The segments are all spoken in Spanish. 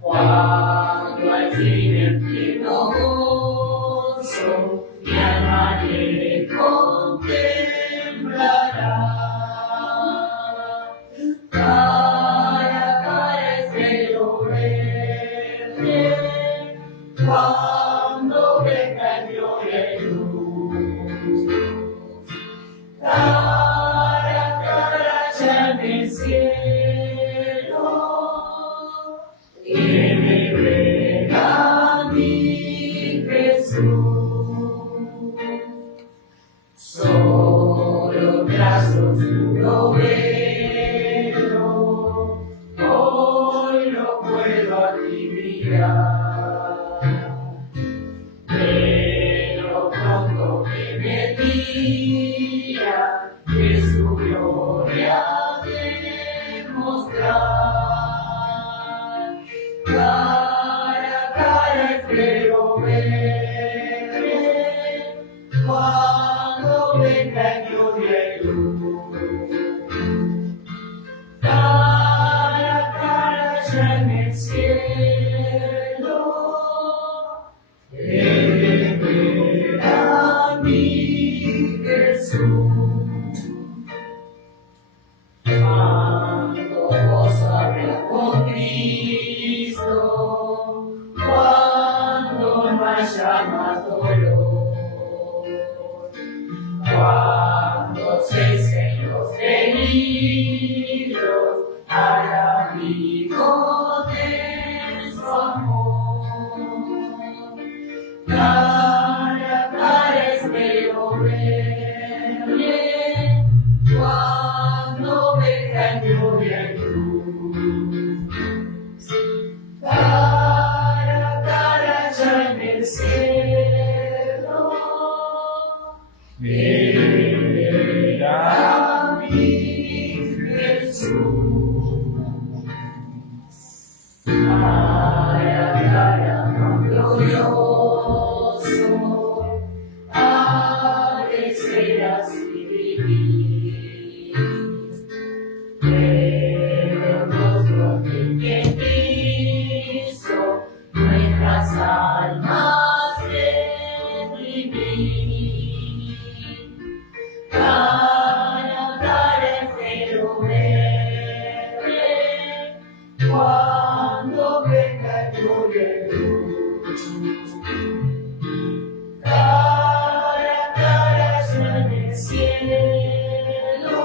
Cuando al fin en pleno gozo mi alma le contemplará. Cara a cara espero verle, cuando venga en gloria y luz. Cara a cara ya en el cielo, y me verá mi Jesús. Solo tras oscuro velo, hoy lo puedo admirar. Pero pronto que me diga que su gloria demostrar. Cara a cara espero verle, cuando venga en gloria y luz. Cara a cara ya en el cielo, Él verá mi Jesús. Cuando vos hablas con Cristo, cuando no haya más dolor, cuando cesen los peligros al abrigo de su amor. Cara a cara espero verle, cuando venga en gloria y luz. Cara a cara ya en el cielo, verá mi Jesús. Cara a cara tan glorioso, ha de ser así vivir. Pero el rostro de quien quiso nuestras almas redimir. Cara a cara espero verle, cuando venga en gloria y luz. Cara a cara ya en el cielo,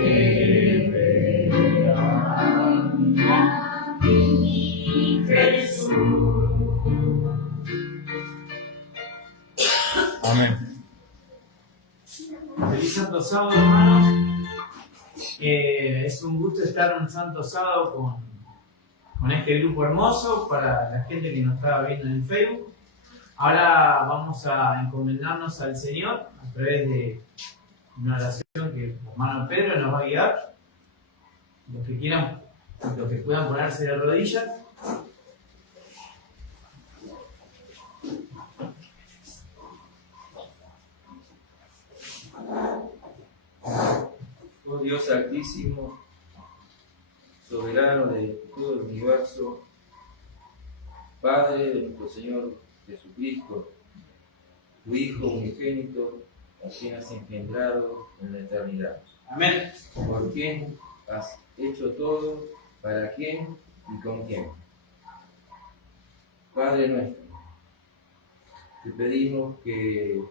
Él verá a mi Jesús. Amén. Feliz Santo Sábado, hermanos. Es un gusto estar un Santo Sábado con este grupo hermoso para la gente que nos estaba viendo en Facebook. Ahora vamos a encomendarnos al Señor a través de una oración que el hermano Pedro nos va a guiar. Los que quieran, los que puedan ponerse de rodillas. Oh Dios altísimo, soberano de todo el universo, Padre de nuestro Señor Jesucristo, tu Hijo unigénito, a quien has engendrado en la eternidad. Amén. Por quien has hecho todo, para quién y con quién. Padre nuestro, te pedimos que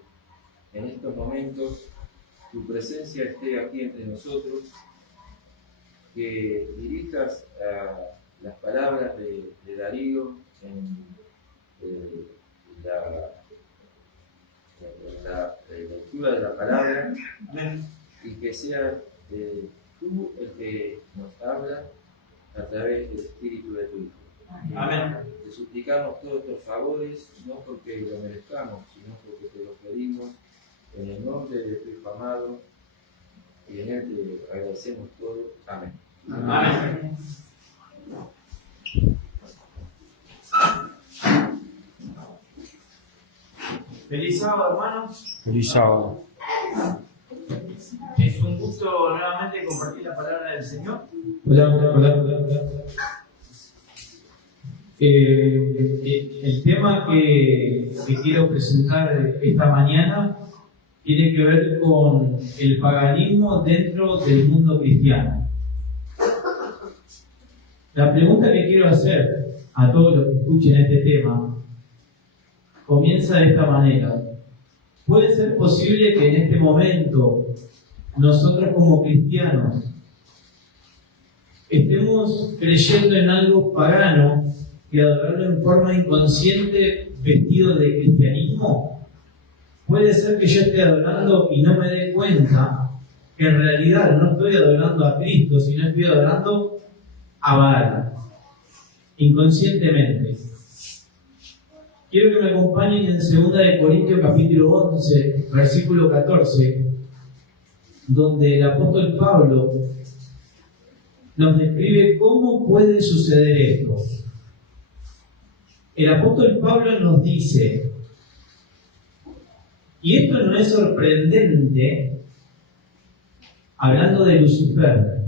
en estos momentos tu presencia esté aquí entre nosotros, que dirijas las palabras de Darío en la lectura de la palabra. Amén. Y que sea tú el que nos habla a través del Espíritu de tu Hijo. Amén. Te suplicamos todos estos favores, no porque lo merezcamos, sino porque te los pedimos en el nombre de tu Hijo amado, y en él te agradecemos todo. Amén. Amén. Feliz sábado, hermanos. Feliz sábado. Es un gusto nuevamente compartir la la palabra del Señor. Hola. El tema que quiero presentar esta mañana tiene que ver con el paganismo dentro del mundo cristiano. La pregunta que quiero hacer a todos los que escuchen este tema comienza de esta manera. ¿Puede ser posible que en este momento nosotros como cristianos estemos creyendo en algo pagano y adorarlo en forma inconsciente vestido de cristianismo? Puede ser que yo esté adorando y no me dé cuenta que en realidad no estoy adorando a Cristo, sino estoy adorando a Baal, inconscientemente. Quiero que me acompañen en 2 Corintios capítulo 11, versículo 14, donde el apóstol Pablo nos describe cómo puede suceder esto. El apóstol Pablo nos dice, y esto no es sorprendente, hablando de Lucifer,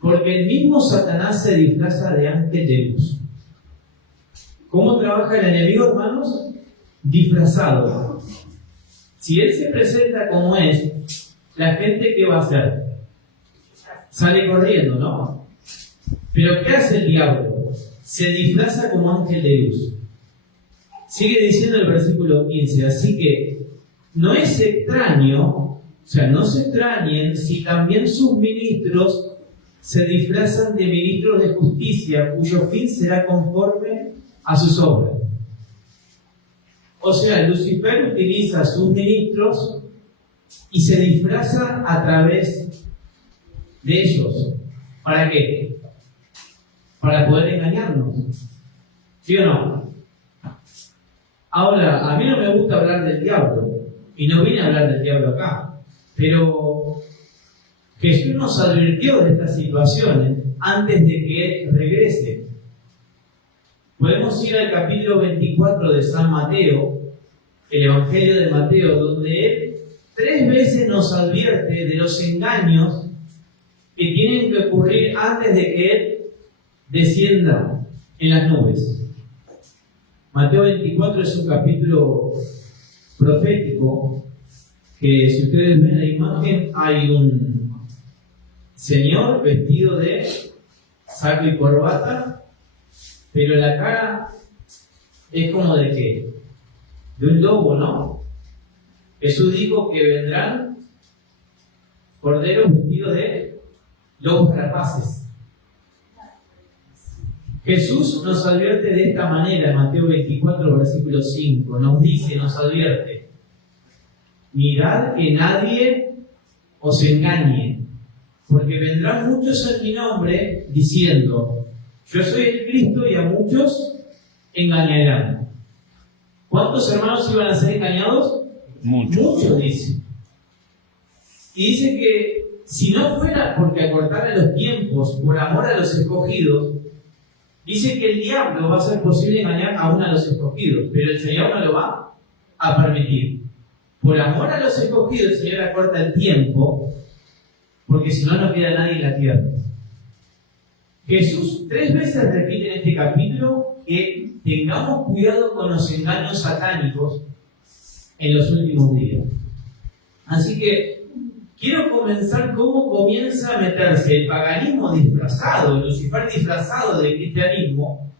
porque el mismo Satanás se disfraza de ángel de luz. ¿Cómo trabaja el enemigo, hermanos? Disfrazado. Si él se presenta como es, la gente, ¿qué va a hacer? Sale corriendo, ¿no? Pero ¿qué hace el diablo? Se disfraza como ángel de luz. Sigue diciendo el versículo 15, así que no es extraño, o sea, no se extrañen si también sus ministros se disfrazan de ministros de justicia, cuyo fin será conforme a sus obras. O sea, Lucifer utiliza a sus ministros y se disfraza a través de ellos. ¿Para qué? Para poder engañarnos. ¿Sí o no? Ahora, a mí no me gusta hablar del diablo, y no vine a hablar del diablo acá, pero Jesús nos advirtió de estas situaciones antes de que Él regrese. Podemos ir al capítulo 24 de San Mateo, el Evangelio de Mateo, donde Él 3 veces nos advierte de los engaños que tienen que ocurrir antes de que Él descienda en las nubes. Mateo 24 es un capítulo profético que, si ustedes ven la imagen, hay un señor vestido de saco y corbata, pero la cara es como de ¿qué? De un lobo, ¿no? Jesús dijo que vendrán corderos vestidos de lobos rapaces. Jesús nos advierte de esta manera en Mateo 24, versículo 5. Nos dice, nos advierte: mirad que nadie os engañe, porque vendrán muchos en mi nombre diciendo, yo soy el Cristo, y a muchos engañarán. ¿Cuántos hermanos iban a ser engañados? Muchos, dice. Y dice que si no fuera porque acortara los tiempos por amor a los escogidos, dice que el diablo va a ser posible engañar aún a los escogidos, pero el Señor no lo va a permitir. Por amor a los escogidos, el Señor acorta el tiempo, porque si no, no queda nadie en la tierra. Jesús 3 veces repite en este capítulo que tengamos cuidado con los engaños satánicos en los últimos días. Así que quiero comenzar cómo comienza a meterse el paganismo disfrazado, el Lucifer disfrazado de cristianismo,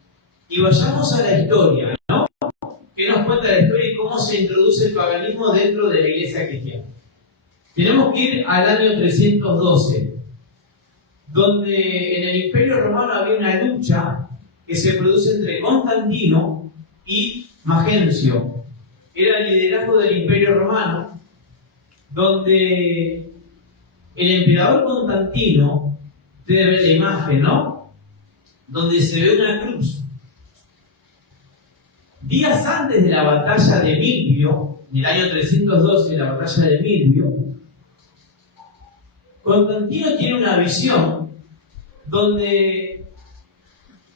y vayamos a la historia, ¿no? ¿Qué nos cuenta la historia y cómo se introduce el paganismo dentro de la iglesia cristiana? Tenemos que ir al año 312, donde en el Imperio Romano había una lucha que se produce entre Constantino y Magencio. Era el liderazgo del Imperio Romano, donde el emperador Constantino, ustedes ven la imagen, ¿no? Donde se ve una cruz. Días antes de la batalla de Milvio, en el año 312, la batalla de Milvio, Constantino tiene una visión donde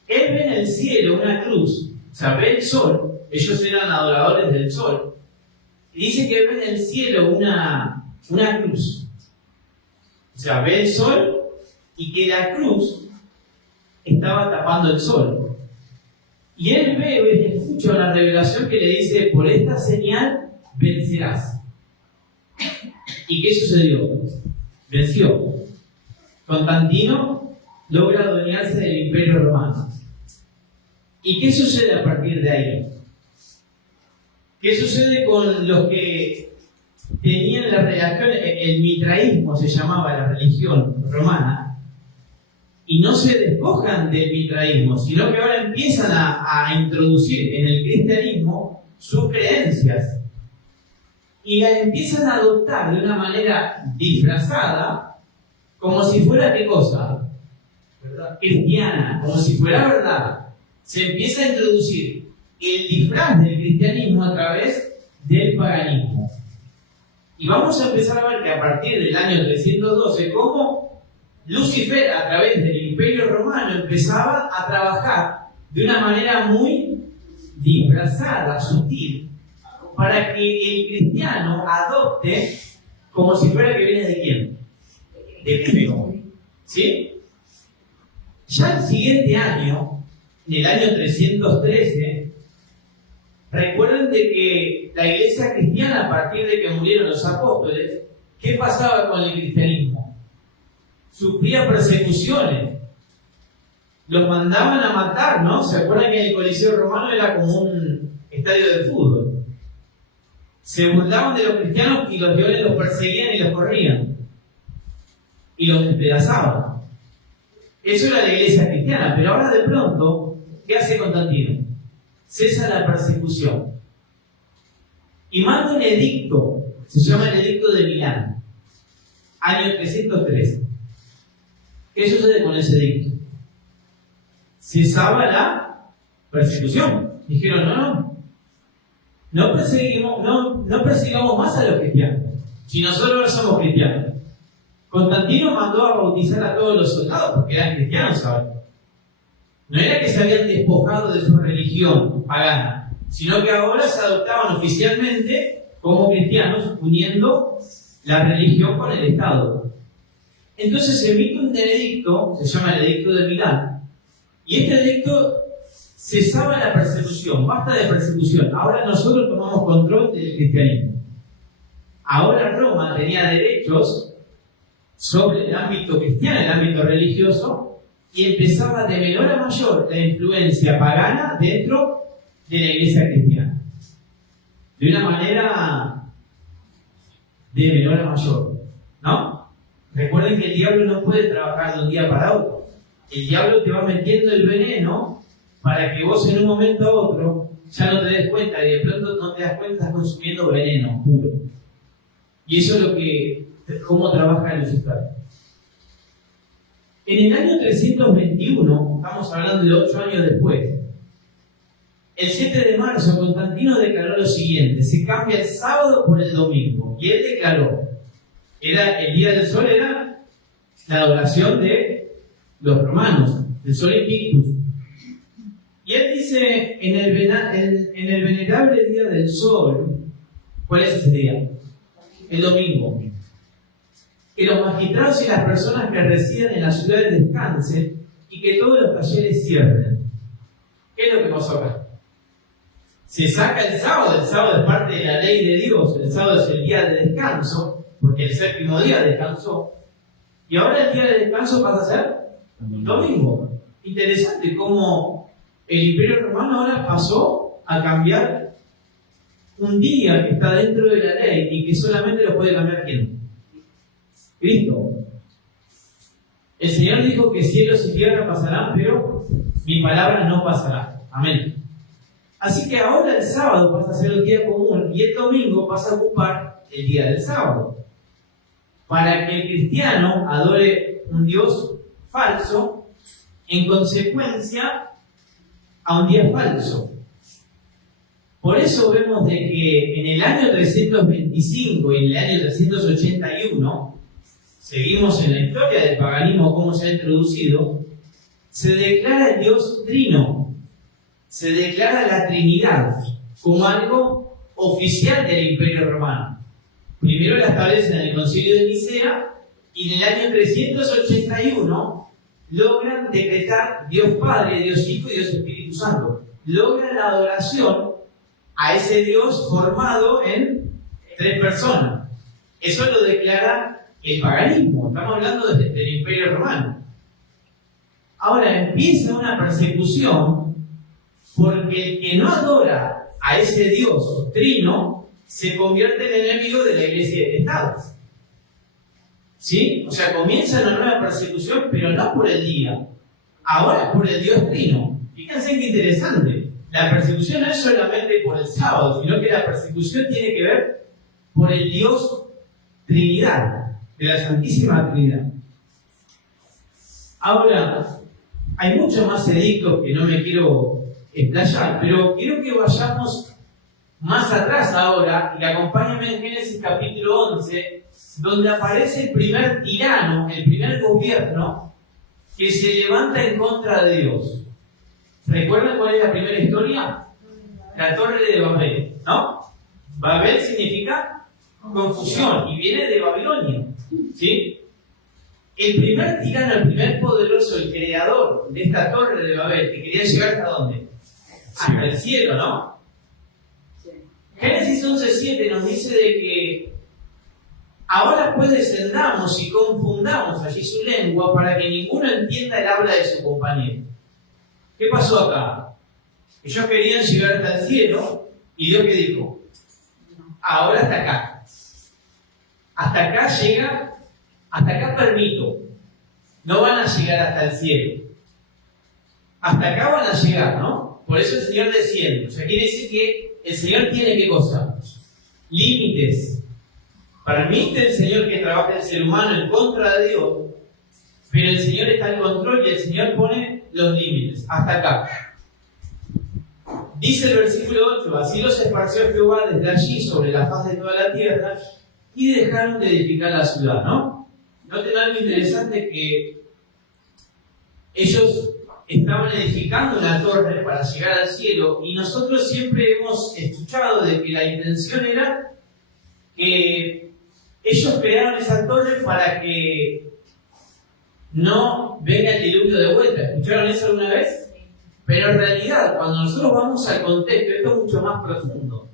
él ve en el cielo una cruz, o sea, ve el sol, ellos eran adoradores del sol, y dice que ve en el cielo una cruz. O sea, ve el sol y que la cruz estaba tapando el sol. Y él ve y escucha una revelación que le dice: por esta señal vencerás. ¿Y qué sucedió? Venció. Constantino logra adueñarse del Imperio Romano. ¿Y qué sucede a partir de ahí? ¿Qué sucede con los que tenían la relación? El mitraísmo se llamaba la religión romana, y no se despojan del mitraísmo, sino que ahora empiezan a introducir en el cristianismo sus creencias y las empiezan a adoptar de una manera disfrazada, como si fuera ¿qué cosa? ¿Verdad? Cristiana, como si fuera verdad. Se empieza a introducir el disfraz del cristianismo a través del paganismo. Y vamos a empezar a ver que a partir del año 312, cómo Lucifer, a través del Imperio Romano, empezaba a trabajar de una manera muy disfrazada, sutil, para que el cristiano adopte como si fuera que viene de quién? De Cristo. ¿Sí? Ya el siguiente año, en el año 313, recuerden de que la iglesia cristiana, a partir de que murieron los apóstoles, ¿qué pasaba con el cristianismo? Sufría persecuciones. Los mandaban a matar, ¿no? ¿Se acuerdan que el Coliseo Romano era como un estadio de fútbol? Se burlaban de los cristianos y los leones los perseguían y los corrían. Y los despedazaban. Eso era la iglesia cristiana, pero ahora de pronto, ¿qué hace Constantino? Cesa la persecución. Y manda un edicto, se llama el Edicto de Milán, año 313. ¿Qué sucede con ese edicto? Cesaba la persecución. Dijeron, no persigamos más a los cristianos, si nosotros ahora somos cristianos. Constantino mandó a bautizar a todos los soldados porque eran cristianos ahora. No era que se habían despojado de su religión pagana, sino que ahora se adoptaban oficialmente como cristianos, uniendo la religión con el Estado. Entonces se emite un edicto, se llama el Edicto de Milán, y este edicto cesaba la persecución, basta de persecución, ahora nosotros tomamos control del cristianismo. Ahora Roma tenía derechos sobre el ámbito cristiano, el ámbito religioso, y empezaba de menor a mayor la influencia pagana dentro de la iglesia cristiana. De una manera de menor a mayor, ¿no? Recuerden que el diablo no puede trabajar de un día para otro. El diablo te va metiendo el veneno para que vos en un momento a otro ya no te des cuenta, y de pronto no te das cuenta, estás consumiendo veneno puro. Y eso es lo que, cómo trabaja Lucifer. En el año 321, estamos hablando de 8 años después, el 7 de marzo, Constantino declaró lo siguiente: se cambia el sábado por el domingo. Y él declaró, el día del sol era la adoración de los romanos, el sol invictus. Y él dice, en el venerable día del sol, ¿cuál es ese día? El domingo. Que los magistrados y las personas que residen en las ciudades descansen y que todos los talleres cierren. ¿Qué es lo que pasó acá? Se saca el sábado es parte de la ley de Dios, el sábado es el día de descanso, porque el séptimo día descansó, y ahora el día de descanso pasa a ser domingo. Interesante cómo el Imperio Romano ahora pasó a cambiar un día que está dentro de la ley y que solamente lo puede cambiar ¿quién? Cristo. El Señor dijo que cielos y tierra pasarán, pero mi palabra no pasará. Amén. Así que ahora el sábado pasa a ser un día común y el domingo pasa a ocupar el día del sábado. Para que el cristiano adore un Dios falso, en consecuencia a un día falso. Por eso vemos de que en el año 325 y en el año 381, seguimos en la historia del paganismo, cómo se ha introducido, se declara el Dios trino, se declara la Trinidad como algo oficial del Imperio Romano. Primero la establecen en el Concilio de Nicea Y en el año 381 logran decretar Dios Padre, Dios Hijo y Dios Espíritu Santo. Logran la adoración a ese Dios formado en 3 personas. Eso lo declara el paganismo. Estamos hablando del Imperio Romano. Ahora empieza una persecución porque el que no adora a ese Dios trino se convierte en enemigo de la Iglesia y del Estado. ¿Sí? O sea, comienza una nueva persecución, pero no por el día. Ahora es por el Dios trino. Fíjense qué interesante. La persecución no es solamente por el sábado, sino que la persecución tiene que ver por el Dios Trinidad, de la Santísima Trinidad. Ahora, hay muchos más edictos que no me quiero explayar, pero quiero que vayamos más atrás ahora y acompáñenme en Génesis capítulo 11, donde aparece el primer tirano, el primer gobierno que se levanta en contra de Dios. ¿Recuerdan cuál es la primera historia? La Torre de Babel, ¿no? Babel significa confusión y viene de Babilonia, ¿sí? El primer tirano, el primer poderoso, el creador de esta Torre de Babel, que quería llegar ¿hasta dónde? Hasta el cielo, ¿no? Génesis 11:7 nos dice de que ahora pues descendamos y confundamos allí su lengua para que ninguno entienda el habla de su compañero. ¿Qué pasó acá? Ellos querían llegar hasta el cielo y Dios, ¿qué dijo? Ahora hasta acá. Hasta acá llega, hasta acá permito. No van a llegar hasta el cielo. Hasta acá van a llegar, ¿no? Por eso el Señor desciende. O sea, quiere decir que el Señor tiene ¿qué cosa? Límites. Permite el Señor que trabaje el ser humano en contra de Dios, pero el Señor está en control y el Señor pone los límites. Hasta acá. Dice el versículo 8, así los esparció Jehová desde allí sobre la faz de toda la tierra y dejaron de edificar la ciudad, ¿no? Noten algo interesante, que ellos estaban edificando una torre para llegar al cielo y nosotros siempre hemos escuchado de que la intención era que ellos crearon esa torre para que no venga el diluvio de vuelta. ¿Escucharon eso alguna vez? Pero en realidad, cuando nosotros vamos al contexto, esto es mucho más profundo.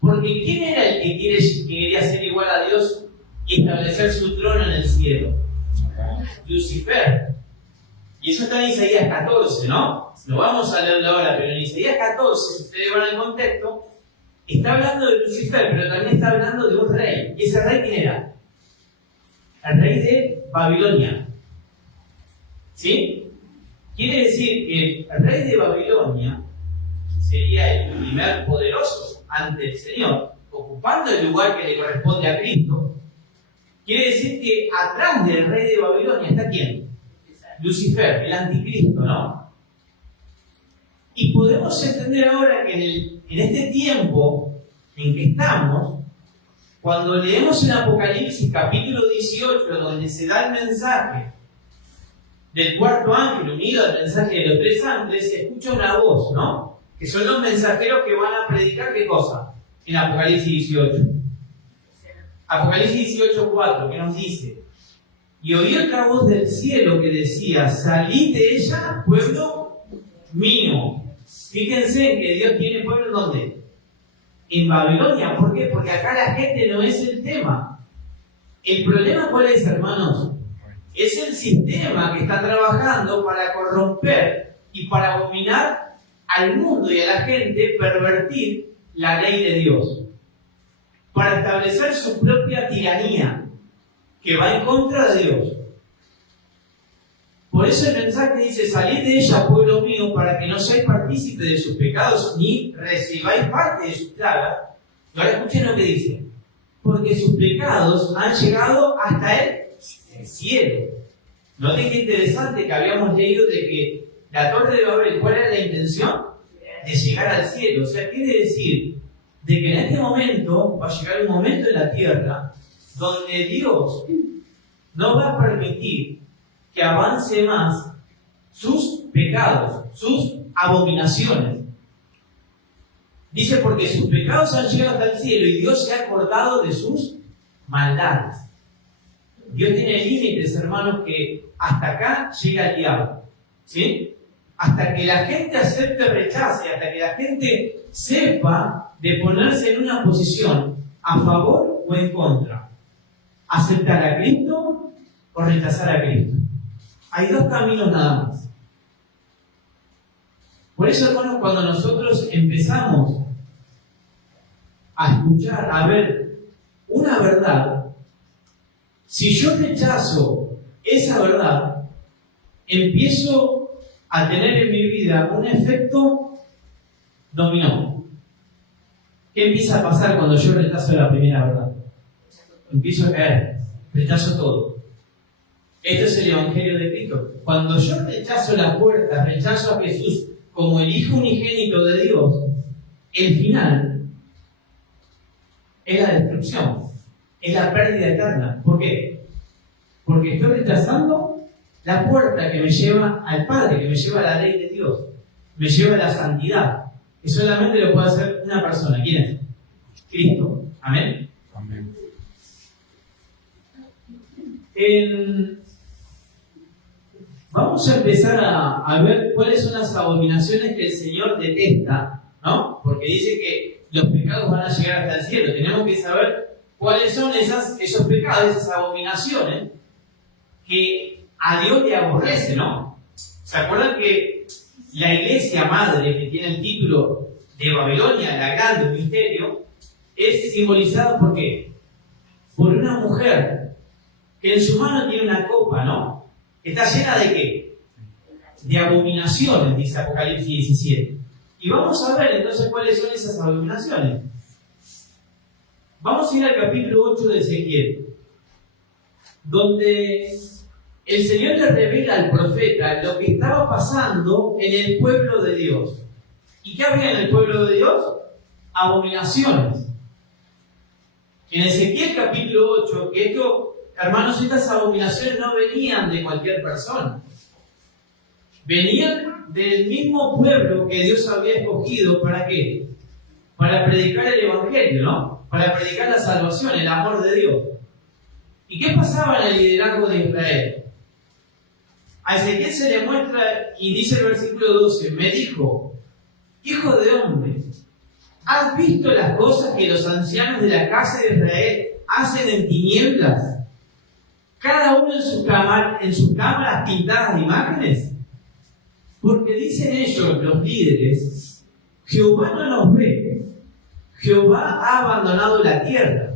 Porque ¿quién era el que quería ser igual a Dios y establecer su trono en el cielo? Lucifer. Y eso está en Isaías 14, ¿no? No vamos a leerlo ahora, pero en Isaías 14, si ustedes van al contexto, está hablando de Lucifer, pero también está hablando de un rey. ¿Y ese rey quién era? El rey de Babilonia. ¿Sí? Quiere decir que el rey de Babilonia sería el primer poderoso ante el Señor, ocupando el lugar que le corresponde a Cristo. Quiere decir que atrás del rey de Babilonia está ¿quién? Lucifer, el anticristo, ¿no? Y podemos entender ahora que en este tiempo en que estamos, cuando leemos en Apocalipsis capítulo 18, donde se da el mensaje del cuarto ángel unido al mensaje de los 3 ángeles, se escucha una voz, ¿no? Que son los mensajeros que van a predicar ¿qué cosa? En Apocalipsis 18. Apocalipsis 18:4, que nos dice: y oí otra voz del cielo que decía, salid de ella, pueblo mío. Fíjense que Dios tiene pueblo, ¿dónde? En Babilonia. ¿Por qué? Porque acá la gente no es el tema. El problema, ¿cuál es, hermanos? Es el sistema que está trabajando para corromper y para dominar al mundo y a la gente, pervertir la ley de Dios, para establecer su propia tiranía que va en contra de Dios. Por eso el mensaje dice: salid de ella, pueblo mío, para que no seáis partícipes de sus pecados ni recibáis parte de sus plagas. Y ahora escuchen lo que dice: porque sus pecados han llegado hasta el cielo. Noten qué interesante que habíamos leído de que la Torre de Babel, ¿cuál era la intención? De llegar al cielo. O sea, quiere decir de que en este momento va a llegar un momento en la tierra donde Dios no va a permitir que avance más sus pecados, sus abominaciones. Dice: porque sus pecados han llegado hasta el cielo y Dios se ha acordado de sus maldades. Dios tiene límites, hermanos, que hasta acá llega el diablo. ¿Sí? Hasta que la gente acepte o rechace, hasta que la gente sepa de ponerse en una posición a favor o en contra. Aceptar a Cristo o rechazar a Cristo. Hay dos caminos nada más. Por eso, hermanos, cuando nosotros empezamos a escuchar, a ver una verdad, si yo rechazo esa verdad, empiezo a tener en mi vida un efecto dominó. ¿Qué empieza a pasar cuando yo rechazo la primera verdad? Empiezo a caer, rechazo todo. Esto es el Evangelio de Cristo. Cuando yo rechazo la puerta, rechazo a Jesús como el Hijo unigénito de Dios, el final es la destrucción, es la pérdida eterna. ¿Por qué? Porque estoy rechazando la puerta que me lleva al Padre, que me lleva a la ley de Dios, me lleva a la santidad, que solamente lo puede hacer una persona. ¿Quién es? Cristo. Amén. Amén. Vamos a empezar a ver cuáles son las abominaciones que el Señor detesta, ¿no? Porque dice que los pecados van a llegar hasta el cielo. Tenemos que saber cuáles son esos pecados, esas abominaciones que a Dios le aborrece, ¿no? ¿Se acuerdan que la iglesia madre, que tiene el título de Babilonia, la grande misterio, es simbolizada por qué? Por una mujer que en su mano tiene una copa, ¿no? Está llena de ¿qué? De abominaciones, dice Apocalipsis 17. Y vamos a ver entonces cuáles son esas abominaciones. Vamos a ir al capítulo 8 de Ezequiel, donde el Señor le revela al profeta lo que estaba pasando en el pueblo de Dios. ¿Y qué había en el pueblo de Dios? Abominaciones. En Ezequiel capítulo 8, que esto, hermanos, estas abominaciones no venían de cualquier persona. Venían del mismo pueblo que Dios había escogido. ¿Para qué? Para predicar el Evangelio, ¿no? Para predicar la salvación, el amor de Dios. ¿Y qué pasaba en el liderazgo de Israel? A Ezequiel se le muestra, y dice el versículo 12, me dijo, hijo de hombre, ¿has visto las cosas que los ancianos de la casa de Israel hacen en tinieblas? Cada uno en sus cámaras pintadas de imágenes. Porque dicen ellos, los líderes, Jehová no nos ve, Jehová ha abandonado la tierra.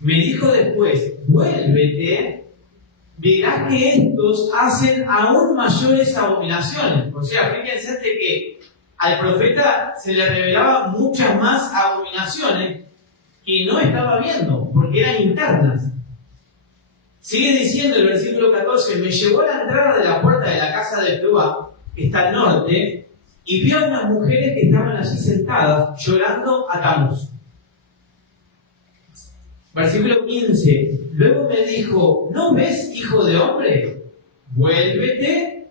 Me dijo después, vuélvete, verás que estos hacen aún mayores abominaciones. O sea, fíjense que al profeta se le revelaba muchas más abominaciones que no estaba viendo, porque eran internas. Sigue diciendo el versículo 14, me llevó a la entrada de la puerta de la casa de Jehová, que está al norte, y vio a unas mujeres que estaban allí sentadas, llorando a Tamuz. Versículo 15, luego me dijo, ¿no ves, hijo de hombre? Vuélvete,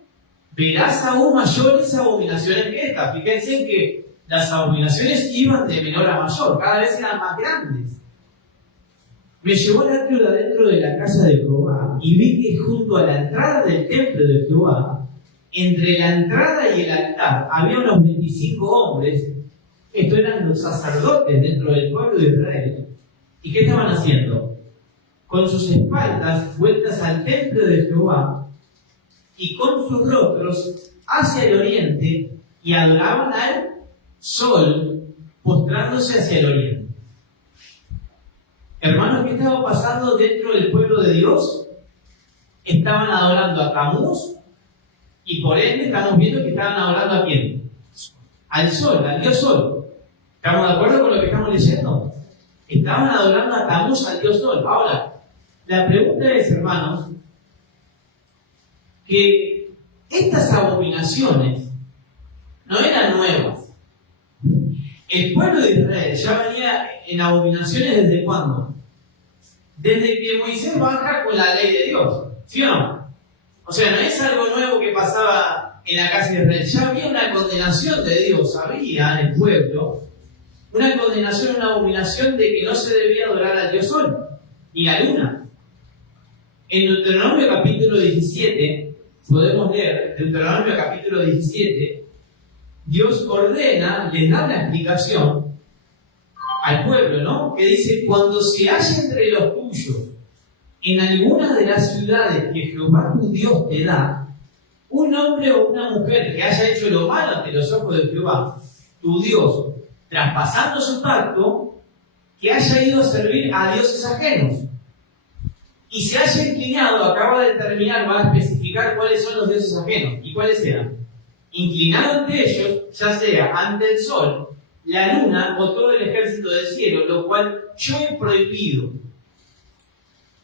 verás aún mayores abominaciones que esta. Fíjense que las abominaciones iban de menor a mayor, cada vez eran más grandes. Me llevó al atrio de adentro de la casa de Jehová y vi que junto a la entrada del templo de Jehová, entre la entrada y el altar, había unos 25 hombres. Estos eran los sacerdotes dentro del pueblo de Israel. ¿Y qué estaban haciendo? Con sus espaldas vueltas al templo de Jehová y con sus rostros hacia el oriente, y adoraban al sol, postrándose hacia el oriente. Hermanos, ¿qué estaba pasando dentro del pueblo de Dios? Estaban adorando a Tamuz, y por ende estamos viendo que estaban adorando ¿a quién? Al sol, al dios sol. ¿Estamos de acuerdo con lo que estamos leyendo? Estaban adorando a Tamuz, al dios sol. Ahora, la pregunta es, hermanos, que estas abominaciones no eran nuevas. El pueblo de Israel ya venía en abominaciones ¿desde cuándo? Desde que Moisés baja con la ley de Dios, ¿sí o no? O sea, no es algo nuevo que pasaba en la casa de Israel. Ya había una condenación de Dios, había en el pueblo una condenación, una abominación de que no se debía adorar al dios sol, ni la luna. En Deuteronomio capítulo 17, podemos leer, Deuteronomio capítulo 17, Dios ordena, les da una explicación al pueblo, ¿no? Que dice, cuando se halla entre los tuyos, en alguna de las ciudades que Jehová tu Dios te da, un hombre o una mujer que haya hecho lo malo ante los ojos de Jehová, tu Dios, traspasando su pacto, que haya ido a servir a dioses ajenos, y se haya inclinado, acaba de terminar, va a especificar cuáles son los dioses ajenos, y cuáles eran. Inclinado ante ellos, ya sea ante el sol, la luna o todo el ejército del cielo, lo cual yo he prohibido.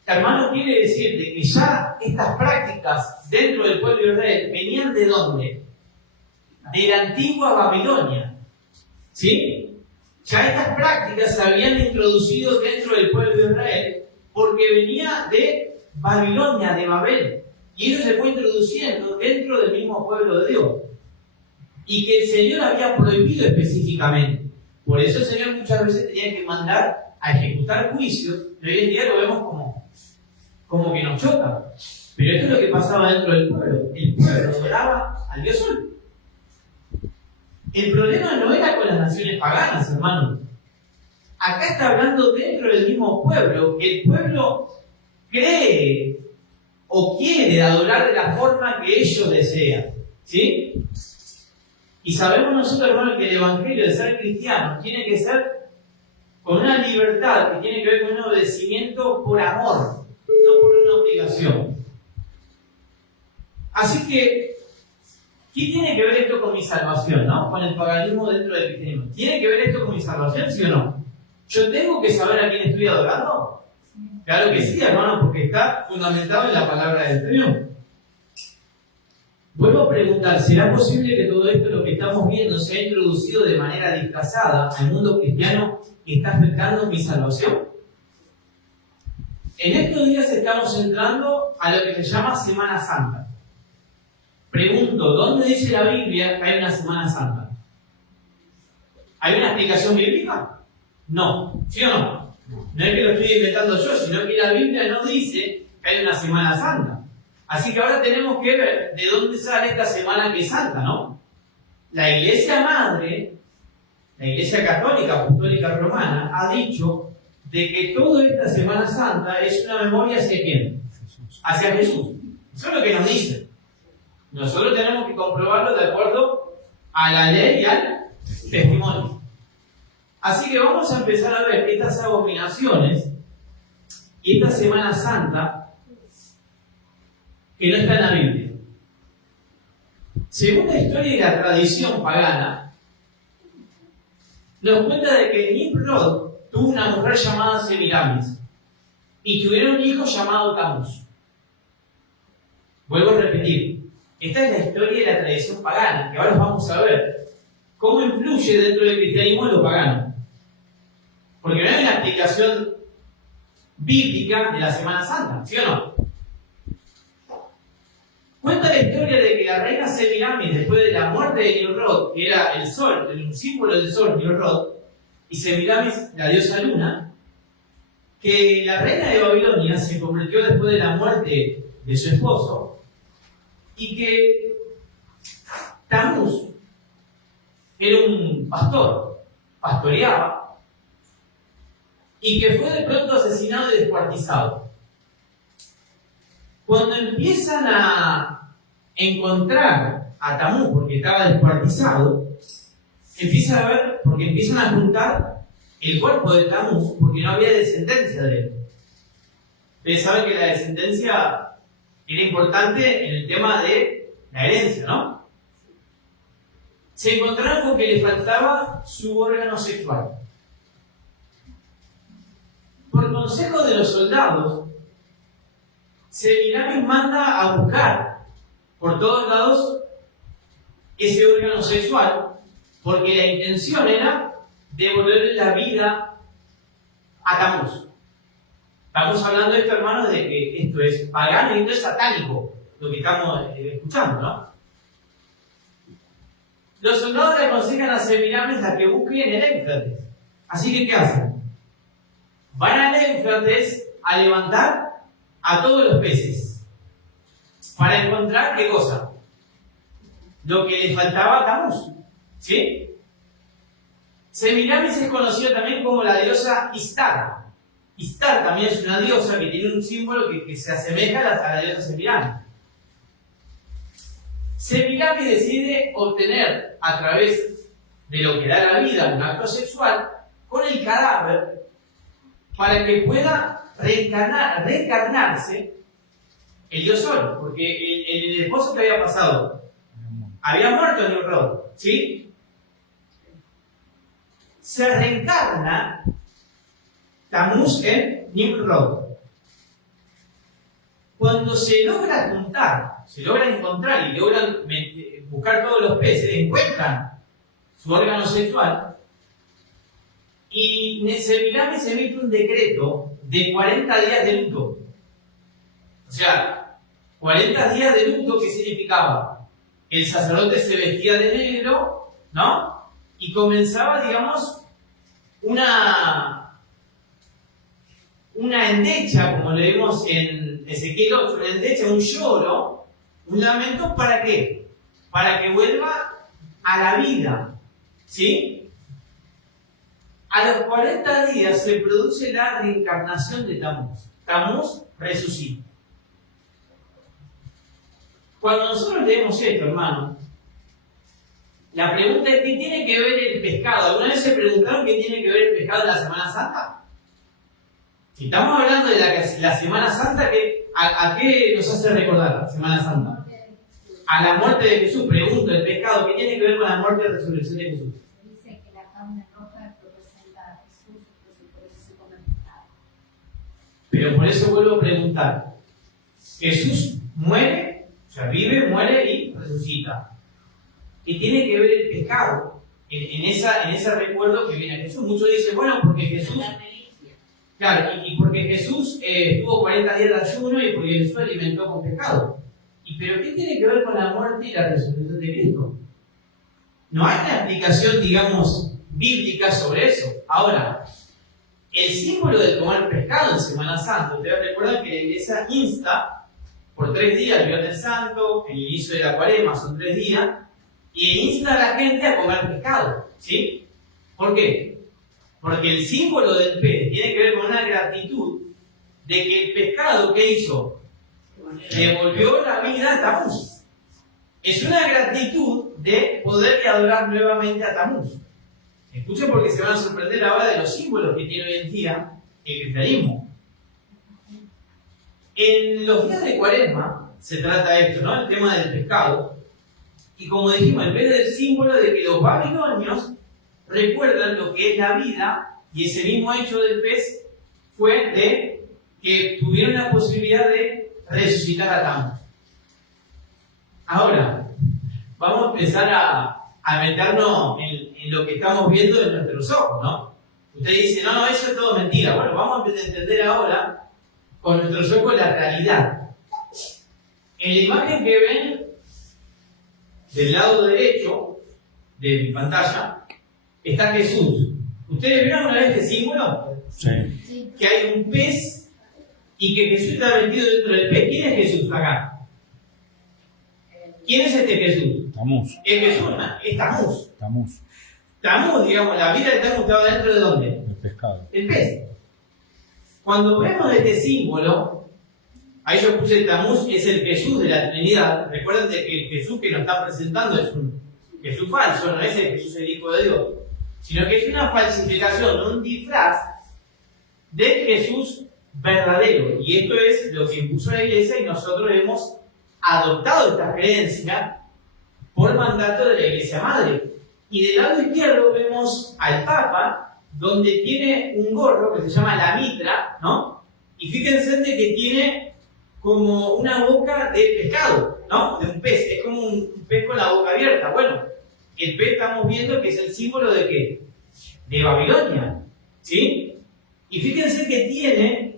Hermano, quiere decir de que ya estas prácticas dentro del pueblo de Israel venían ¿de dónde? De la antigua Babilonia. ¿Sí? Ya estas prácticas se habían introducido dentro del pueblo de Israel porque venía de Babilonia, de Babel. Y eso se fue introduciendo dentro del mismo pueblo de Dios. Y que el Señor había prohibido específicamente. Por eso el Señor muchas veces tenía que mandar a ejecutar juicios, y hoy en día lo vemos como que nos choca. Pero esto es lo que pasaba dentro del pueblo. El pueblo adoraba al Dios Sol. El problema no era con las naciones paganas, hermano. Acá está hablando dentro del mismo pueblo. El pueblo cree o quiere adorar de la forma que ellos desean. ¿Sí? Y sabemos nosotros, hermano, que el evangelio de ser cristiano tiene que ser con una libertad que tiene que ver con un obedecimiento por amor, no por una obligación. Así que, ¿qué tiene que ver esto con mi salvación, no? Con el paganismo dentro del cristianismo. ¿Tiene que ver esto con mi salvación, sí o no? ¿Yo tengo que saber a quién estoy adorando? Claro que sí, hermano, porque está fundamentado en la palabra del Señor. Vuelvo a preguntar, ¿será posible que todo esto, lo que estamos viendo, se ha introducido de manera disfrazada al mundo cristiano y está afectando mi salvación? En estos días estamos entrando a lo que se llama Semana Santa. Pregunto, ¿dónde dice la Biblia que hay una Semana Santa? ¿Hay una explicación bíblica? No, ¿sí o no? No es que lo estoy inventando yo, sino que la Biblia no dice que hay una Semana Santa. Así que ahora tenemos que ver de dónde sale esta semana que es santa, ¿no? La Iglesia Madre, la Iglesia Católica Apostólica Romana, ha dicho de que toda esta Semana Santa es una memoria hacia quién? Hacia Jesús. Eso es lo que nos dice. Nosotros tenemos que comprobarlo de acuerdo a la ley y al testimonio. Así que vamos a empezar a ver estas abominaciones y esta Semana Santa que no está en la Biblia. Según la historia y la tradición pagana, nos cuenta de que Nimrod tuvo una mujer llamada Semiramis y tuvieron un hijo llamado Tamuz. Vuelvo a repetir, esta es la historia y la tradición pagana, que ahora vamos a ver cómo influye dentro del cristianismo lo pagano. Porque no hay una explicación bíblica de la Semana Santa, ¿sí o no? Cuenta la historia de que la reina Semiramis, después de la muerte de Nimrod, que era el sol, un símbolo del sol, Nimrod, y Semiramis, la diosa luna, que la reina de Babilonia se convirtió después de la muerte de su esposo, y que Tamuz era un pastor, pastoreaba, y que fue de pronto asesinado y descuartizado. Cuando empiezan a encontrar a Tamuz porque estaba descuartizado, empiezan a ver, porque empiezan a juntar el cuerpo de Tamuz porque no había descendencia de él. Ustedes saben que la descendencia era importante en el tema de la herencia, ¿no? Se encontraron con que le faltaba su órgano sexual. Por consejo de los soldados, Semiramis manda a buscar por todos lados ese órgano sexual, porque la intención era devolverle la vida a Tamuz. Estamos hablando de esto, hermanos, de que esto es pagano y esto es satánico, lo que estamos escuchando, ¿no? Los soldados le aconsejan a Semiramis a que busquen el Éufrates. Así que, ¿qué hacen? Van al Éufrates a levantar a todos los peces para encontrar ¿qué cosa? Lo que le faltaba a Tamuz, ¿sí? Semiramis es conocida también como la diosa Istar. Istar también es una diosa que tiene un símbolo que se asemeja a la diosa Semiramis. Semiramis decide obtener a través de lo que da la vida un acto sexual con el cadáver para que pueda reencarnarse el dios Sol, porque el esposo que había pasado había muerto en Nimrod, ¿sí? Se reencarna Tamuz en Nimrod. Cuando se logra juntar, se logra encontrar y logran buscar todos los peces, encuentran su órgano sexual y Semiramis emite un decreto de 40 días de luto. O sea, 40 días de luto, ¿qué significaba? El sacerdote se vestía de negro, ¿no? Y comenzaba, digamos, una endecha, como leemos en Ezequiel 8, una endecha, un lloro, un lamento, ¿para qué? Para que vuelva a la vida, ¿sí? A los 40 días se produce la reencarnación de Tamuz. Tamuz resucita. Cuando nosotros leemos esto, hermano, la pregunta es, ¿qué tiene que ver el pescado? ¿Alguna vez se preguntaron qué tiene que ver el pescado en la Semana Santa? Si estamos hablando de la Semana Santa, ¿a qué nos hace recordar la Semana Santa? A la muerte de Jesús. Pregunto, ¿el pescado qué tiene que ver con la muerte y resurrección de Jesús? Dice que la carne roja representa a Jesús, entonces por eso se come pescado. Pero por eso vuelvo a preguntar. Jesús muere, o sea, vive, muere y resucita. ¿Qué tiene que ver el pescado en ese recuerdo que viene a Jesús? Muchos dicen, bueno, porque Jesús... Claro, y porque Jesús tuvo 40 días de ayuno y porque Jesús alimentó con pescado. ¿Pero qué tiene que ver con la muerte y la resurrección de Cristo? No hay una explicación, digamos, bíblica sobre eso. Ahora, el símbolo del comer pescado en Semana Santa, ustedes recuerdan que la iglesia insta por 3 días, el Viernes Santo, el inicio de la Cuaresma, son 3 días, y insta a la gente a comer pescado, ¿sí? ¿Por qué? Porque el símbolo del pez tiene que ver con una gratitud de que el pescado, ¿qué hizo? Devolvió la vida a Tamuz. Es una gratitud de poder adorar nuevamente a Tamuz. Escuchen porque se van a sorprender ahora de los símbolos que tiene hoy en día el cristianismo. En los días de Cuaresma se trata esto, ¿no? El tema del pescado. Y como dijimos, en vez del símbolo de que los babilonios recuerdan lo que es la vida, y ese mismo hecho del pez fue de que tuvieron la posibilidad de resucitar a Tamuz. Ahora, vamos a empezar a meternos en lo que estamos viendo en nuestros ojos, ¿no? Usted dice, no, eso es todo mentira. Bueno, vamos a entender ahora con nuestros ojos la realidad. En la imagen que ven del lado derecho de mi pantalla está Jesús. ¿Ustedes vieron una vez este símbolo? Sí. Que hay un pez y que Jesús está metido dentro del pez. ¿Quién es Jesús acá? ¿Quién es este Jesús? Tamuz. Es Jesús, ¿no? Es Tamuz. Tamuz. Tamuz, digamos, la vida de Tamuz estaba dentro de ¿dónde? El pescado. El pez. Cuando vemos este símbolo, ahí yo puse Tamuz, es el Jesús de la Trinidad. Recuerden de que el Jesús que nos está presentando es un Jesús falso, no es el Jesús el Hijo de Dios, sino que es una falsificación, un disfraz del Jesús verdadero. Y esto es lo que impuso la Iglesia y nosotros hemos adoptado esta creencia por mandato de la Iglesia Madre. Y del lado izquierdo vemos al Papa, donde tiene un gorro que se llama la mitra, ¿no? Y fíjense de que tiene como una boca de pescado, ¿no? De un pez, es como un pez con la boca abierta. Bueno, el pez estamos viendo que es el símbolo de ¿qué? De Babilonia, ¿sí? Y fíjense que tiene,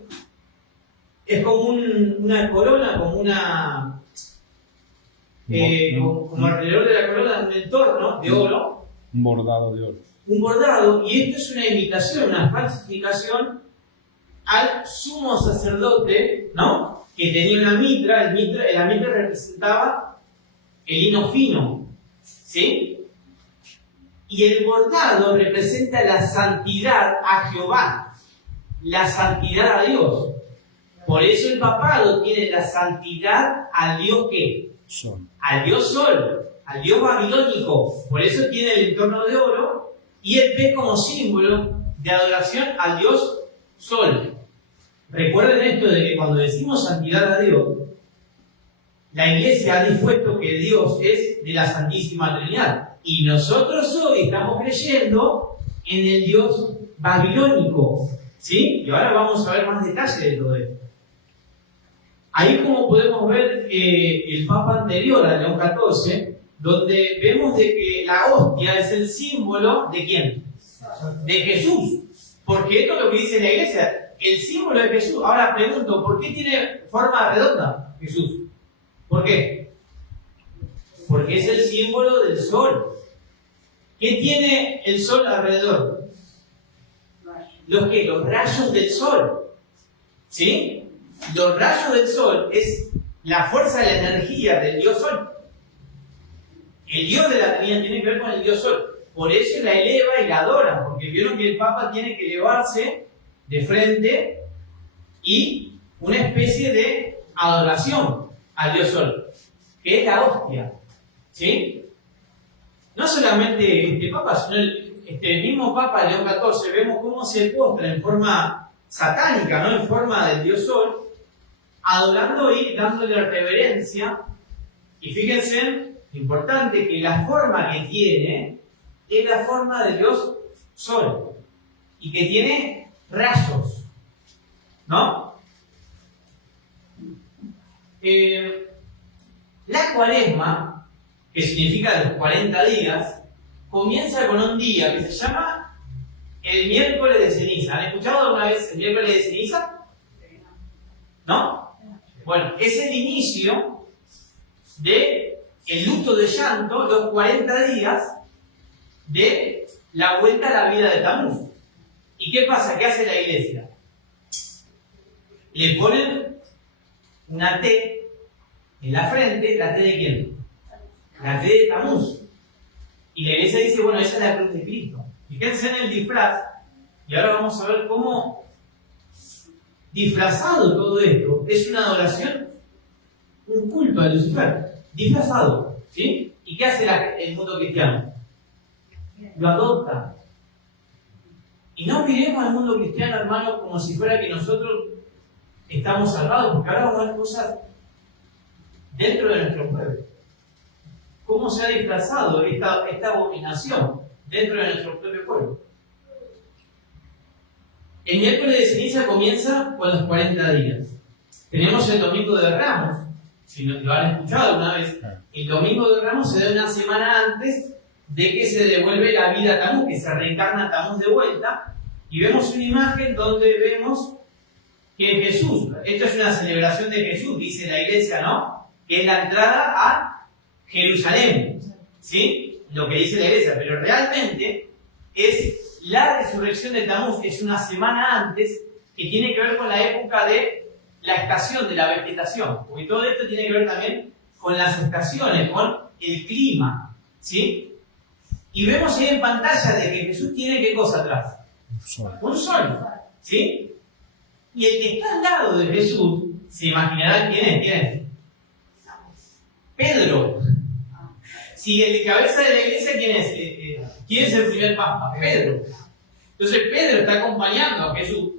es como una corona, como una, como alrededor de la corona, un entorno de oro. Un bordado de oro. Un bordado, y esto es una imitación, una falsificación al sumo sacerdote, ¿no? que tenía una mitra, la mitra representaba el lino fino, ¿sí? Y el bordado representa la santidad a Jehová, la santidad a Dios. Por eso el papado tiene la santidad al Dios ¿qué? Sol. Al Dios Sol, al Dios babilónico. Por eso tiene el entorno de oro y el pez como símbolo de adoración al Dios Sol. Recuerden esto de que cuando decimos santidad a Dios, la Iglesia ha dispuesto que Dios es de la Santísima Trinidad. Y nosotros hoy estamos creyendo en el Dios babilónico. ¿Sí? Y ahora vamos a ver más detalles de todo esto. Ahí como podemos ver el Papa anterior, a León XIV, donde vemos de que la hostia es el símbolo ¿de quién? De Jesús. Porque esto es lo que dice la Iglesia, el símbolo de Jesús. Ahora pregunto, ¿por qué tiene forma redonda Jesús? ¿Por qué? Porque es el símbolo del sol. ¿Qué tiene el sol alrededor? ¿Los qué? Los rayos del sol. ¿Sí? Los rayos del sol es la fuerza de la energía del Dios Sol. El Dios de la Trinidad tiene que ver con el Dios Sol. Por eso la eleva y la adora, porque vieron que el Papa tiene que elevarse de frente y una especie de adoración al Dios Sol, que es la hostia. ¿Sí? No solamente este Papa, sino el mismo Papa León XIV, vemos cómo se postra en forma satánica, ¿no? En forma del Dios Sol, adorando y dándole reverencia. Y fíjense, importante que la forma que tiene es la forma de Dios Sol y que tiene rayos, ¿no? La Cuaresma, que significa los 40 días, comienza con un día que se llama el miércoles de ceniza. ¿Han escuchado alguna vez el miércoles de ceniza? ¿No? Bueno, es el inicio de el luto de llanto, los 40 días de la vuelta a la vida de Tamuz. ¿Y qué pasa? ¿Qué hace la Iglesia? Le ponen una T en la frente. ¿La T de quién? La T de Tamuz. Y la Iglesia dice, bueno, esa es la cruz de Cristo. Fíjense en el disfraz. Y ahora vamos a ver cómo, disfrazado todo esto, es una adoración, un culto a Lucifer. Disfrazado. ¿Sí? ¿Y qué hace el mundo cristiano? Lo adopta. Y no miremos al mundo cristiano, hermano, como si fuera que nosotros estamos salvados, porque ahora vamos a ver cosas dentro de nuestro pueblo. ¿Cómo se ha disfrazado esta abominación dentro de nuestro propio pueblo? El miércoles de ceniza comienza con los 40 días. Tenemos el domingo de Ramos. Si lo han escuchado alguna vez, el domingo de Ramos se da una semana antes de que se devuelve la vida a Tamuz, que se reencarna Tamuz de vuelta, y vemos una imagen donde vemos que Jesús, esto es una celebración de Jesús, dice la Iglesia, ¿no? Que es la entrada a Jerusalén, ¿sí? Lo que dice la Iglesia, pero realmente es la resurrección de Tamuz, es una semana antes, que tiene que ver con la época de la estación de la vegetación, porque todo esto tiene que ver también con las estaciones, con el clima, ¿sí? Y vemos ahí en pantalla de que Jesús tiene ¿qué cosa atrás? Un sol, ¿sí? Y el que está al lado de Jesús, se imaginarán quién es. Pedro. Si el de cabeza de la iglesia, ¿quién es? ¿Quién es el primer papa? Pedro. Entonces Pedro está acompañando a Jesús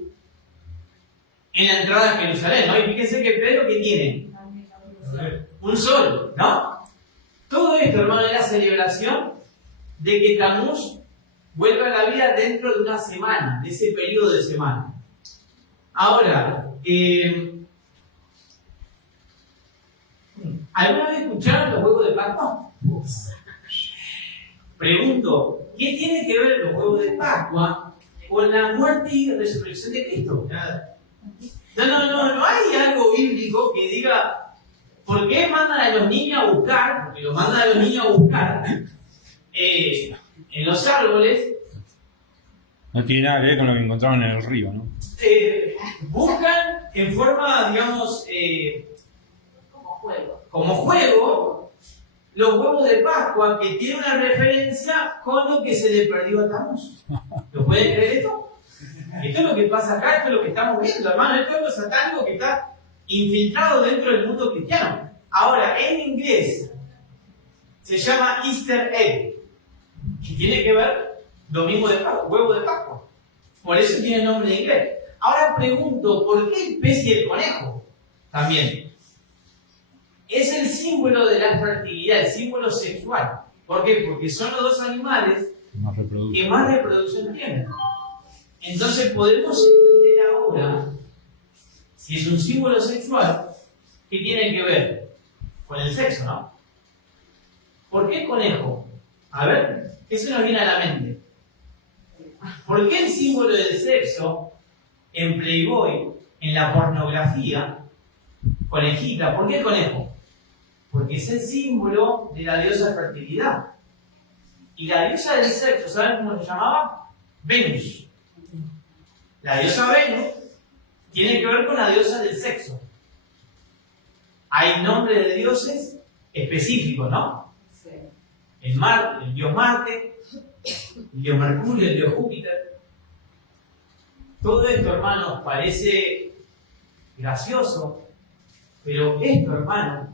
en la entrada a Jerusalén, ¿no? Y fíjense que Pedro, ¿qué tiene? Un sol, ¿no? Todo esto, hermano, es la celebración de que Tamuz vuelva a la vida dentro de una semana, de ese periodo de semana. Ahora, ¿alguna vez escucharon los huevos de Pascua? Pregunto, ¿qué tiene que ver los huevos de Pascua con la muerte y resurrección de Cristo? Nada. No hay algo bíblico que diga, ¿por qué mandan a los niños a buscar? Porque los mandan a los niños a buscar en los árboles No tiene nada que ver con lo que encontraron en el río, ¿no? Buscan en forma, digamos, como juego los huevos de Pascua, que tiene una referencia con lo que se le perdió a Tamuz. ¿Lo pueden creer esto? Esto es lo que pasa acá, esto es lo que estamos viendo, hermano. Esto es lo satánico que está infiltrado dentro del mundo cristiano. Ahora, en inglés se llama Easter egg, que tiene que ver domingo de Pascua, huevo de Pascua. Por eso tiene el nombre en inglés. Ahora pregunto, ¿por qué el pez y el conejo? También. Es el símbolo de la fertilidad, el símbolo sexual. ¿Por qué? Porque son los dos animales que más reproducción tienen. Entonces podemos entender ahora, si es un símbolo sexual, ¿qué tiene que ver? Con el sexo, ¿no? ¿Por qué conejo? A ver, ¿qué se nos viene a la mente? ¿Por qué el símbolo del sexo en Playboy, en la pornografía, conejita? ¿Por qué el conejo? Porque es el símbolo de la diosa fertilidad. Y la diosa del sexo, ¿saben cómo se llamaba? Venus. La diosa Venus tiene que ver con la diosa del sexo. Hay nombres de dioses específicos, ¿no? Sí. El dios Marte, el dios Mercurio, el dios Júpiter. Todo esto, hermanos, parece gracioso, pero esto, hermanos,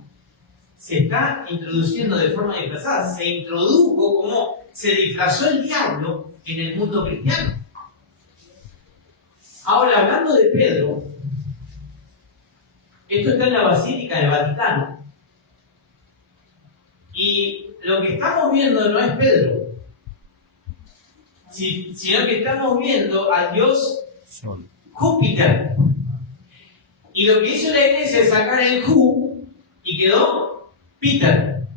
se está introduciendo de forma disfrazada. Se introdujo como se disfrazó el diablo en el mundo cristiano. Ahora, hablando de Pedro, esto está en la Basílica del Vaticano, y lo que estamos viendo no es Pedro, sino que estamos viendo al dios Sol. Júpiter. Y lo que hizo la iglesia es sacar el Ju y quedó Peter.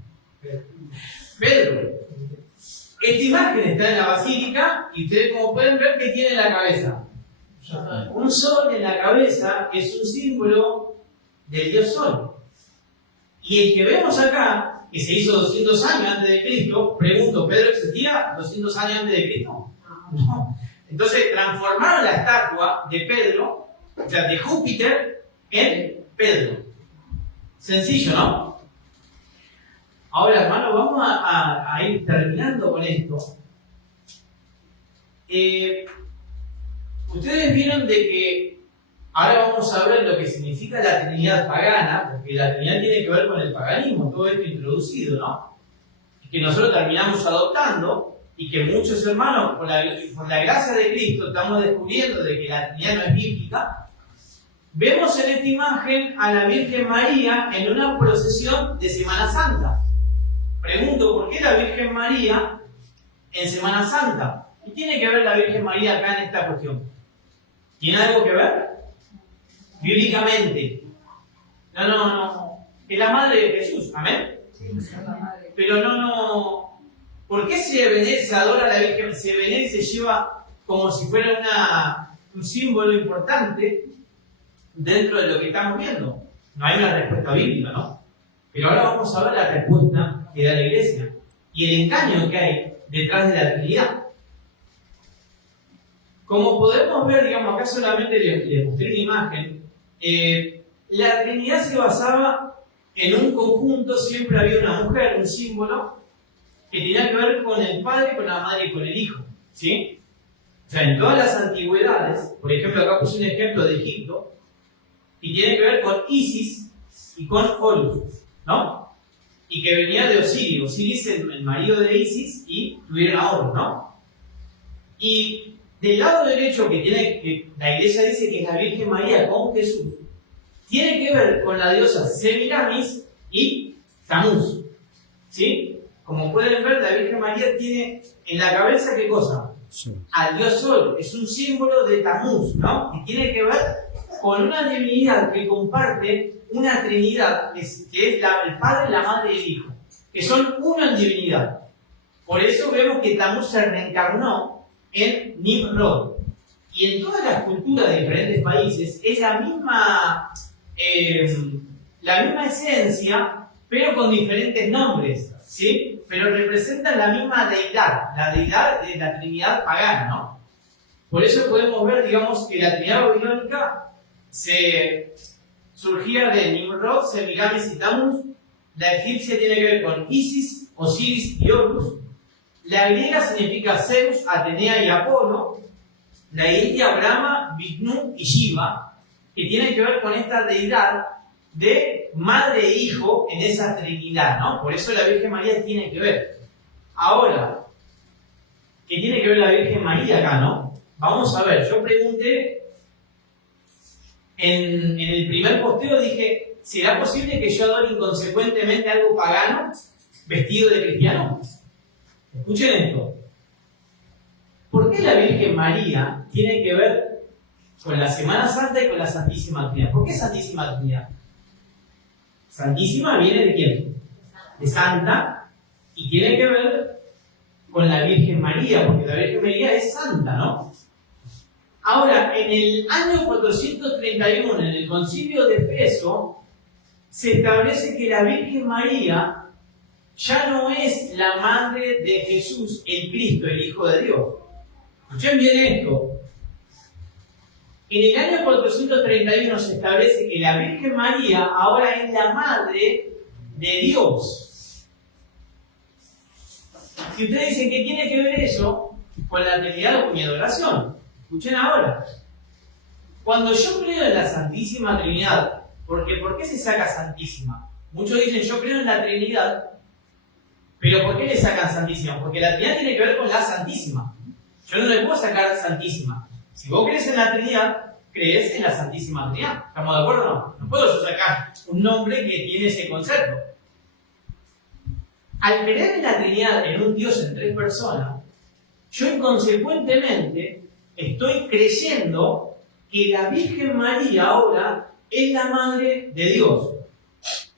Pedro. Esta imagen está en la basílica y ustedes, como pueden ver, ¿qué tiene en la cabeza? Un sol en la cabeza es un símbolo del dios Sol. Y el que vemos acá, que se hizo 200 años antes de Cristo, pregunto, ¿Pedro existía 200 años antes de Cristo? No. Entonces transformaron la estatua de Pedro, o sea, de Júpiter, en Pedro. Sencillo, ¿no? Ahora, hermano, vamos a ir terminando con esto. Ustedes vieron de que ahora vamos a ver lo que significa la Trinidad pagana, porque la Trinidad tiene que ver con el paganismo, todo esto introducido, ¿no? Y que nosotros terminamos adoptando, y que muchos hermanos, por la gracia de Cristo, estamos descubriendo de que la Trinidad no es bíblica. Vemos en esta imagen a la Virgen María en una procesión de Semana Santa. Pregunto, ¿por qué la Virgen María en Semana Santa? ¿Qué tiene que ver la Virgen María acá en esta cuestión? ¿Tiene algo que ver? Bíblicamente. No. Es la madre de Jesús, ¿amén? Sí, es la madre. Pero no. ¿Por qué se adora a la Virgen? Se venera y se lleva como si fuera un símbolo importante dentro de lo que estamos viendo. No hay una respuesta bíblica, ¿no? Pero ahora vamos a ver la respuesta que da la iglesia y el engaño que hay detrás de la Trinidad. Como podemos ver, digamos, acá solamente les mostré una imagen. La Trinidad se basaba en un conjunto, siempre había una mujer, un símbolo, que tenía que ver con el Padre, con la Madre y con el Hijo. ¿Sí? O sea, en todas las antigüedades, por ejemplo, acá puse un ejemplo de Egipto, y tiene que ver con Isis y con Horus, ¿no? Y que venía de Osiris. Osiris es el marido de Isis y tuvieron a Horus, ¿no? Y del lado derecho que la iglesia dice que es la Virgen María con Jesús, tiene que ver con la diosa Semiramis y Tamuz. ¿Sí? Como pueden ver, la Virgen María tiene en la cabeza, ¿qué cosa? Sol. Al dios Sol. Es un símbolo de Tamuz, ¿no? Que tiene que ver con una divinidad que comparte una trinidad, que es el Padre, la Madre y el Hijo, que son uno en divinidad. Por eso vemos que Tamuz se reencarnó en Nimrod. Y en todas las culturas de diferentes países es la misma esencia, pero con diferentes nombres, ¿sí? Pero representan la misma deidad, la deidad de la Trinidad pagana, ¿no? Por eso podemos ver, digamos, que la Trinidad babilónica surgía de Nimrod, Semiramis y Tammuz. La egipcia tiene que ver con Isis, Osiris y Horus. La griega significa Zeus, Atenea y Apolo. La india, Brahma, Vishnu y Shiva, que tienen que ver con esta deidad de madre e hijo en esa trinidad, ¿no? Por eso la Virgen María tiene que ver. Ahora, ¿qué tiene que ver la Virgen María acá, no? Vamos a ver, yo pregunté en el primer posteo, dije, ¿será posible que yo adore inconsecuentemente algo pagano vestido de cristiano? Escuchen esto. ¿Por qué la Virgen María tiene que ver con la Semana Santa y con la Santísima Trinidad? ¿Por qué Santísima Trinidad? Santísima viene de quién? De Santa, y tiene que ver con la Virgen María, porque la Virgen María es santa, ¿no? Ahora, en el año 431, en el Concilio de Efeso, se establece que la Virgen María ya no es la madre de Jesús, el Cristo, el Hijo de Dios. Escuchen bien esto. En el año 431 se establece que la Virgen María ahora es la madre de Dios. Si ustedes dicen que tiene que ver eso con la Trinidad o con mi adoración, escuchen ahora. Cuando yo creo en la Santísima Trinidad, porque ¿por qué se saca Santísima? Muchos dicen, yo creo en la Trinidad, pero ¿por qué le sacan Santísima? Porque la Trinidad tiene que ver con la Santísima. Yo no le puedo sacar Santísima. Si vos crees en la Trinidad, crees en la Santísima Trinidad. ¿Estamos de acuerdo o no? No puedo yo sacar un nombre que tiene ese concepto. Al creer en la Trinidad, en un Dios en tres personas, yo inconsecuentemente estoy creyendo que la Virgen María ahora es la madre de Dios.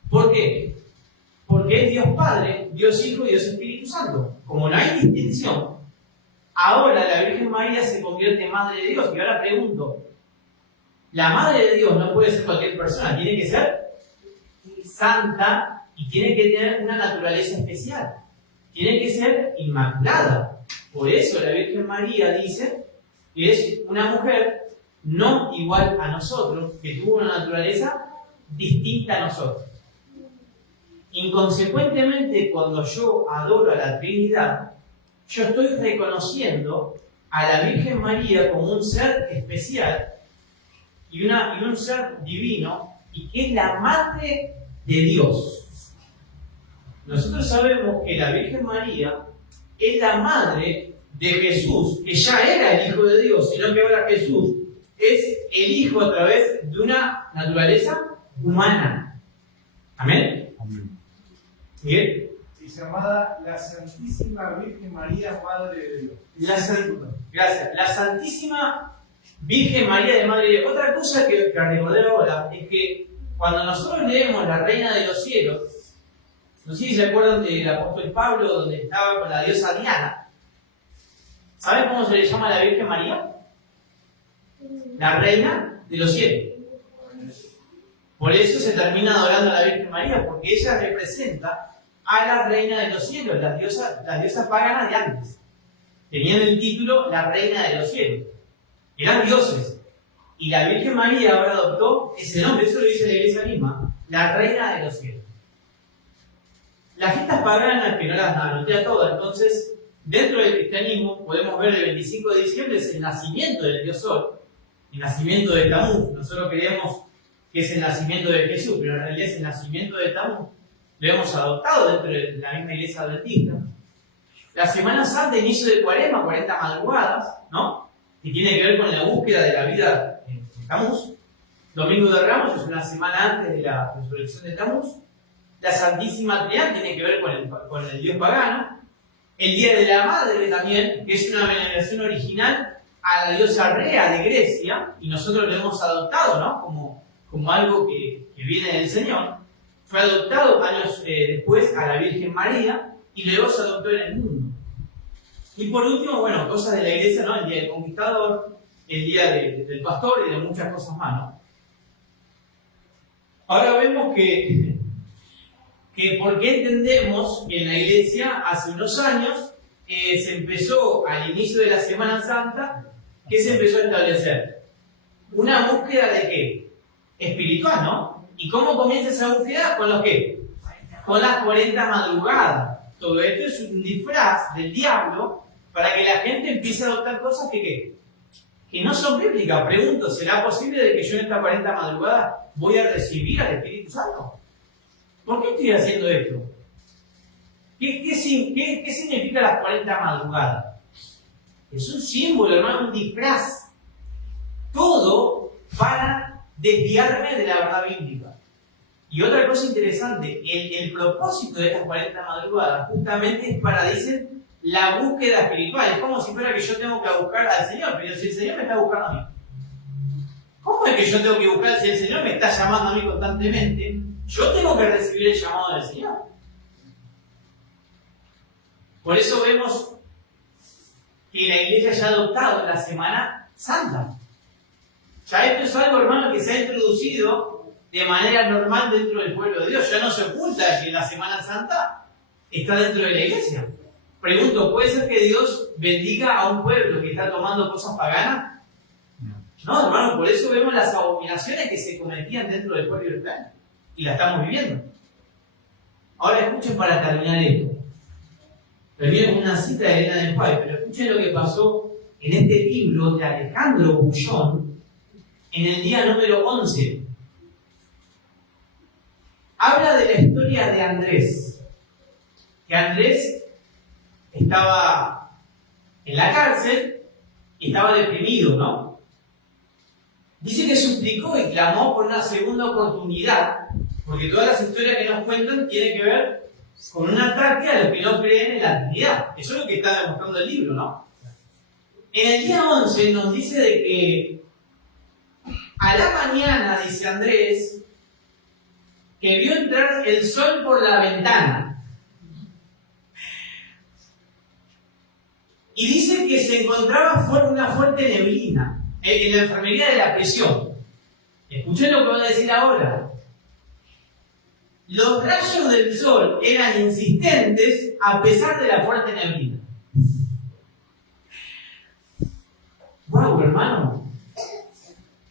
¿Por qué? Porque es Dios Padre, Dios Hijo y Dios Espíritu Santo. Como no hay distinción, ahora la Virgen María se convierte en madre de Dios. Y ahora pregunto, la madre de Dios no puede ser cualquier persona, tiene que ser santa y tiene que tener una naturaleza especial. Tiene que ser inmaculada. Por eso la Virgen María dice que es una mujer no igual a nosotros, que tuvo una naturaleza distinta a nosotros. Inconsecuentemente, cuando yo adoro a la Trinidad, yo estoy reconociendo a la Virgen María como un ser especial y un ser divino, y que es la madre de Dios. Nosotros sabemos que la Virgen María es la madre de Jesús, que ya era el Hijo de Dios, sino que ahora Jesús es el Hijo a través de una naturaleza humana. ¿Amén? ¿Bien? Y llamada la Santísima Virgen María, Madre de Dios. Gracias. La Santísima Virgen María de Madre de Dios. Otra cosa que recordé ahora es que cuando nosotros leemos La Reina de los Cielos, no sé si se acuerdan del apóstol Pablo, donde estaba con la diosa Diana. ¿Saben cómo se le llama a la Virgen María? La Reina de los Cielos. Por eso se termina adorando a la Virgen María, porque ella representa a la Reina de los Cielos, las diosas paganas de antes. Tenían el título la Reina de los Cielos. Eran dioses. Y la Virgen María ahora adoptó ese nombre, eso lo dice la Iglesia misma, la Reina de los Cielos. Las fiestas paganas, que no las anoté a todas, entonces, dentro del cristianismo podemos ver el 25 de diciembre es el nacimiento del Dios Sol, el nacimiento de Tamuz. Nosotros creemos que es el nacimiento de Jesús, pero en realidad es el nacimiento de Tamuz. Lo hemos adoptado dentro de la misma iglesia adventista. La Semana Santa, inicio de Cuaresma, 40 madrugadas, ¿no? Que tiene que ver con la búsqueda de la vida de Tamuz. Domingo de Ramos es una semana antes de la resurrección de Tamuz. La Santísima Trinidad tiene que ver con el Dios pagano. El Día de la Madre también, que es una veneración original a la diosa Rea de Grecia, y nosotros lo hemos adoptado, ¿no? Como algo que viene del Señor. Fue adoptado años después a la Virgen María, y luego se adoptó en el mundo. Y por último, bueno, cosas de la iglesia, ¿no? El Día del Conquistador, el Día del Pastor y de muchas cosas más, ¿no? Ahora vemos que por qué entendemos que en la iglesia hace unos años se empezó al inicio de la Semana Santa ¿qué se empezó a establecer? Una búsqueda de qué? Espiritual, ¿no? ¿Y cómo comienza esa búsqueda? ¿Con los qué? Con las 40 madrugadas. Todo esto es un disfraz del diablo para que la gente empiece a adoptar cosas que no son bíblicas. Pregunto, ¿será posible de que yo en estas 40 madrugadas voy a recibir al Espíritu Santo? ¿Por qué estoy haciendo esto? ¿Qué significa las 40 madrugadas? Es un símbolo, hermano, un disfraz. Todo para desviarme de la verdad bíblica. Y otra cosa interesante, el propósito de estas 40 madrugadas justamente es para, dicen, la búsqueda espiritual. Es como si fuera que yo tengo que buscar al Señor, pero si el Señor me está buscando a mí. ¿Cómo es que yo tengo que buscar si el Señor me está llamando a mí constantemente? Yo tengo que recibir el llamado del Señor. Por eso vemos que la iglesia ya ha adoptado la Semana Santa. Ya esto es algo, hermano, que se ha introducido de manera normal dentro del pueblo de Dios. Ya no se oculta que la Semana Santa está dentro de la iglesia. Pregunto, ¿puede ser que Dios bendiga a un pueblo que está tomando cosas paganas? No, hermano, por eso vemos las abominaciones que se cometían dentro del pueblo de Israel. Y la estamos viviendo. Ahora escuchen para terminar esto. Termino con una cita de Elena de White, pero escuchen lo que pasó en este libro de Alejandro Bullón en el día número 11. Habla de la historia de Andrés. Que Andrés estaba en la cárcel y estaba deprimido, ¿no? Dice que suplicó y clamó por una segunda oportunidad, porque todas las historias que nos cuentan tienen que ver con un ataque a los que no creen en la Trinidad. Eso es lo que está demostrando el libro, ¿no? En el día 11 nos dice de que a la mañana, dice Andrés, que vio entrar el sol por la ventana. Y dice que se encontraba una fuerte neblina en la enfermería de la prisión. Escuchen lo que voy a decir ahora. Los rayos del sol eran insistentes a pesar de la fuerte neblina. ¡Wow, hermano!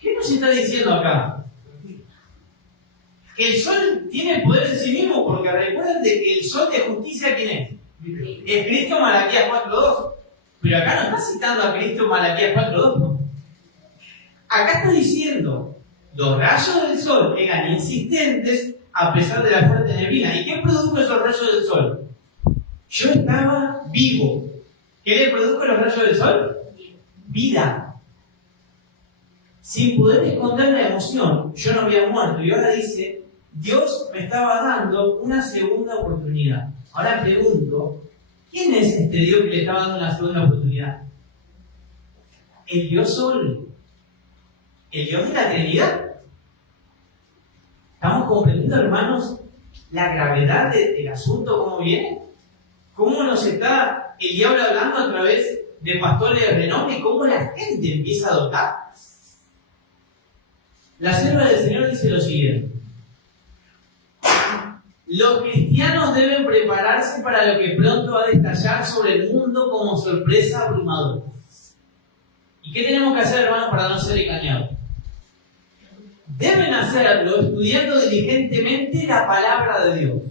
¿Qué nos está diciendo acá? Que el sol tiene poder en sí mismo, porque recuerden de que el sol de justicia, ¿quién es? Es Cristo, Malaquías 4.2. Pero acá no está citando a Cristo, Malaquías 4.2, ¿no? Acá está diciendo, los rayos del sol eran insistentes a pesar de la fuerte neblina. ¿Y qué produjo esos rayos del sol? Yo estaba vivo. ¿Qué le produjo los rayos del sol? Vida. Sin poder esconder la emoción, yo no había muerto. Y ahora dice, Dios me estaba dando una segunda oportunidad. Ahora pregunto, ¿quién es este Dios que le estaba dando una segunda oportunidad? El Dios Sol. El Dios de la Trinidad. ¿Estamos comprendiendo, hermanos, la gravedad del asunto, cómo viene? ¿Cómo nos está el diablo hablando a través de pastores de renombre y cómo la gente empieza a adoptar? La sierva del Señor dice lo siguiente: los cristianos deben prepararse para lo que pronto va a destallar sobre el mundo como sorpresa abrumadora. ¿Y qué tenemos que hacer, hermanos, para no ser engañados? Deben hacerlo estudiando diligentemente la palabra de Dios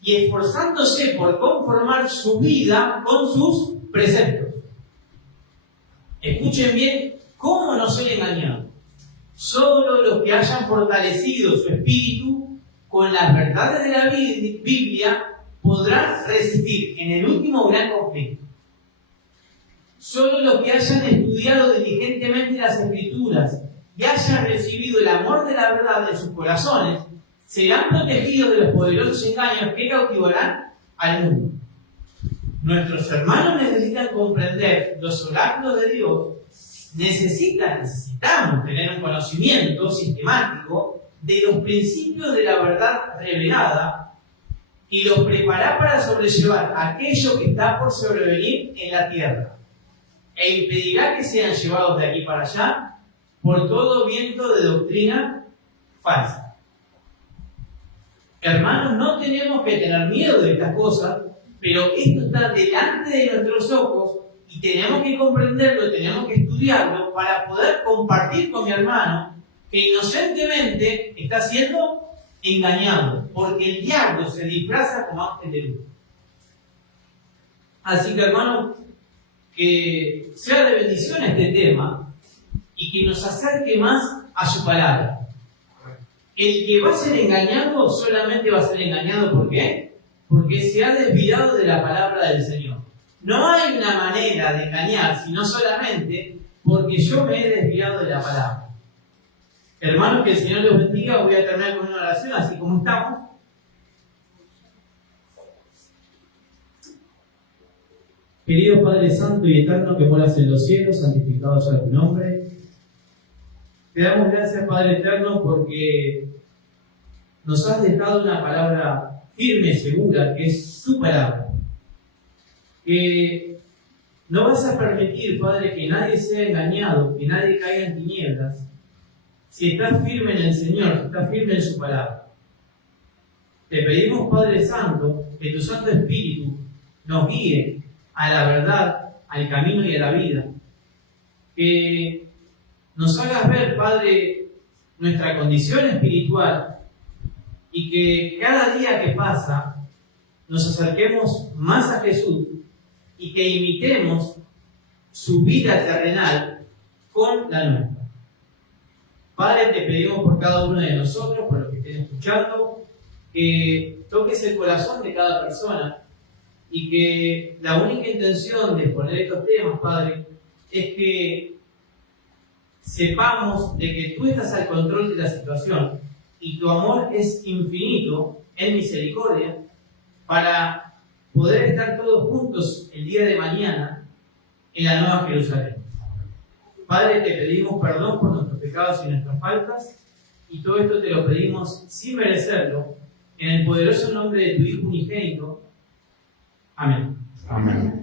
y esforzándose por conformar su vida con sus preceptos. Escuchen bien, ¿cómo no ser engañados? Solo los que hayan fortalecido su espíritu con las verdades de la Biblia podrán resistir en el último gran conflicto. Solo los que hayan estudiado diligentemente las Escrituras y hayan recibido el amor de la verdad en sus corazones, serán protegidos de los poderosos engaños que cautivarán al mundo. Nuestros hermanos necesitan comprender los oráculos de Dios, necesitamos tener un conocimiento sistemático de los principios de la verdad revelada y los preparar para sobrellevar aquello que está por sobrevenir en la tierra e impedirá que sean llevados de aquí para allá por todo viento de doctrina falsa. Hermanos, no tenemos que tener miedo de estas cosas, pero esto está delante de nuestros ojos Y tenemos que comprenderlo, tenemos que estudiarlo para poder compartir con mi hermano que inocentemente está siendo engañado, porque el diablo se disfraza como ángel de luz. Así que, hermano, que sea de bendición este tema y que nos acerque más a su palabra. El que va a ser engañado solamente va a ser engañado, ¿por qué? Porque se ha desviado de la palabra del Señor. No hay una manera de engañar, sino solamente porque yo me he desviado de la palabra. Hermanos, que el Señor los bendiga. Voy a terminar con una oración, así como estamos. Querido Padre Santo y Eterno que moras en los cielos, santificado sea tu nombre. Te damos gracias, Padre Eterno, porque nos has dejado una palabra firme y segura, que es su palabra. Que no vas a permitir, Padre, que nadie sea engañado, que nadie caiga en tinieblas, si estás firme en el Señor, si estás firme en su palabra. Te pedimos, Padre Santo, que tu Santo Espíritu nos guíe a la verdad, al camino y a la vida. Que nos hagas ver, Padre, nuestra condición espiritual y que cada día que pasa nos acerquemos más a Jesús y que imitemos su vida terrenal con la nuestra. Padre, te pedimos por cada uno de nosotros, por los que estén escuchando, que toques el corazón de cada persona y que la única intención de exponer estos temas, Padre, es que sepamos de que tú estás al control de la situación y tu amor es infinito en misericordia para poder estar todos juntos el día de mañana en la Nueva Jerusalén. Padre, te pedimos perdón por nuestros pecados y nuestras faltas, y todo esto te lo pedimos sin merecerlo, en el poderoso nombre de tu Hijo unigénito. Amén. Amén.